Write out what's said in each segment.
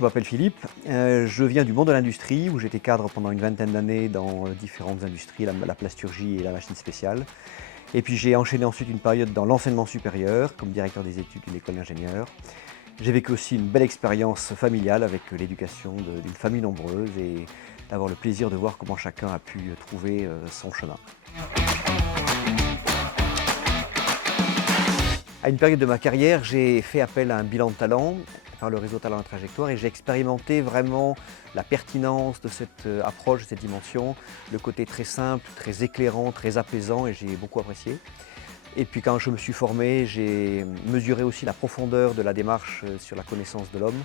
Je m'appelle Philippe, je viens du monde de l'industrie où j'étais cadre pendant une vingtaine d'années dans différentes industries, la plasturgie et la machine spéciale. Et puis j'ai enchaîné ensuite une période dans l'enseignement supérieur comme directeur des études d'une école d'ingénieurs. J'ai vécu aussi une belle expérience familiale avec l'éducation d'une famille nombreuse et d'avoir le plaisir de voir comment chacun a pu trouver son chemin. À une période de ma carrière, j'ai fait appel à un bilan de talent par le réseau Talent et Trajectoire et j'ai expérimenté vraiment la pertinence de cette approche, de cette dimension, le côté très simple, très éclairant, très apaisant et j'ai beaucoup apprécié. Et puis quand je me suis formé, j'ai mesuré aussi la profondeur de la démarche sur la connaissance de l'homme,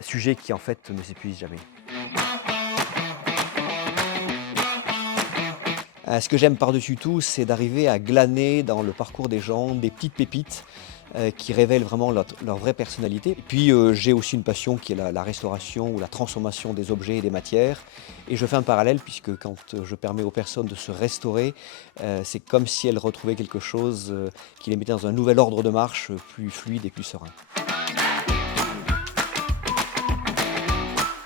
sujet qui en fait ne s'épuise jamais. Ce que j'aime par-dessus tout, c'est d'arriver à glaner dans le parcours des gens des petites pépites qui révèlent vraiment leur vraie personnalité. Et puis j'ai aussi une passion qui est la restauration ou la transformation des objets et des matières. Et je fais un parallèle puisque quand je permets aux personnes de se restaurer, c'est comme si elles retrouvaient quelque chose qui les mettait dans un nouvel ordre de marche plus fluide et plus serein.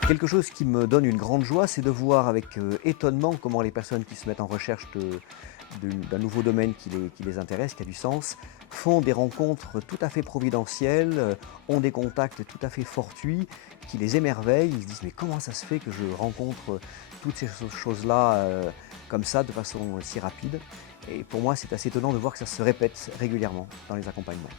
Quelque chose qui me donne une grande joie, c'est de voir avec étonnement comment les personnes qui se mettent en recherche d'un nouveau domaine qui les intéresse, qui a du sens, font des rencontres tout à fait providentielles, ont des contacts tout à fait fortuits, qui les émerveillent. Ils se disent mais comment ça se fait que je rencontre toutes ces choses-là comme ça, de façon si rapide. Et pour moi, c'est assez étonnant de voir que ça se répète régulièrement dans les accompagnements.